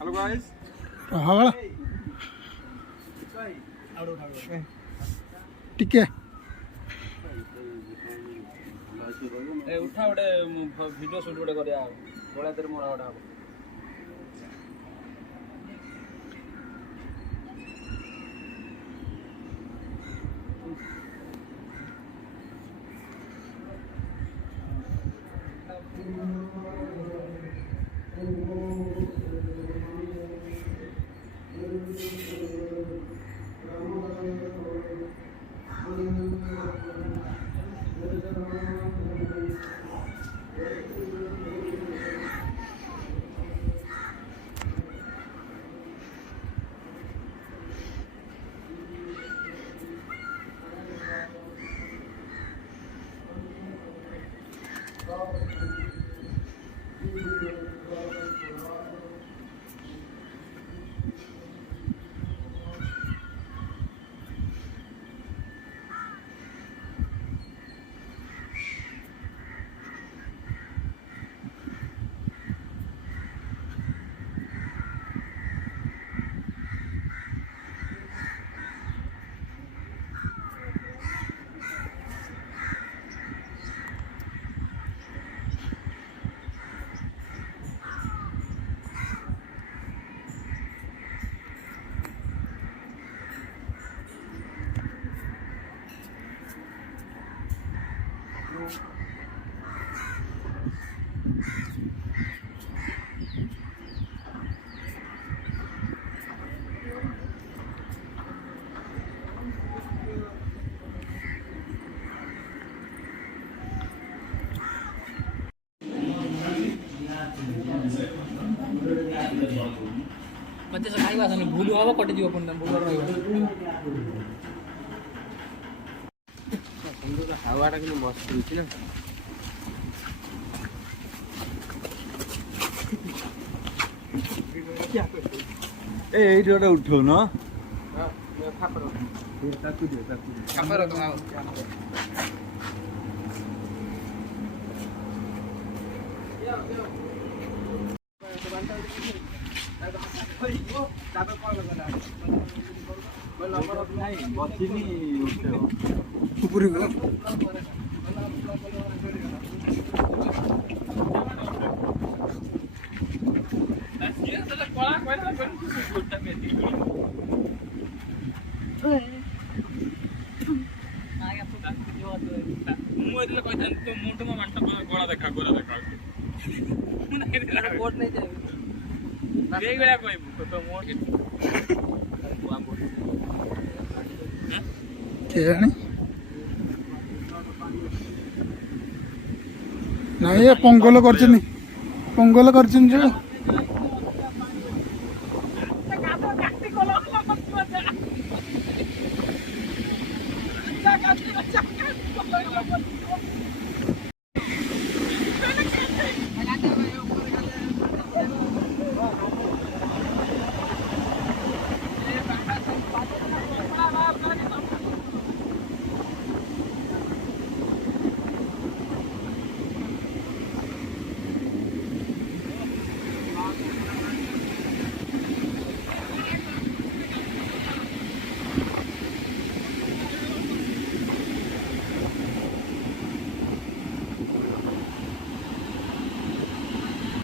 Hello guys. टिके उठा गोटे भिडियो सुट गोटे करिया गोला तेरे मोरा गोटा हम मत से खाई आसन भूल हवा कटि जीव पुन भूल रहइबो समुद्र हवाटा कि मस्त होची ना ए एइट गोटे उठौ न हां खापर ताकु दे खापर गोला देखा कोट नहीं जाए वेगवेगळ्या कहबू तो मोर केजाणी नाही ये पंगल करछन जो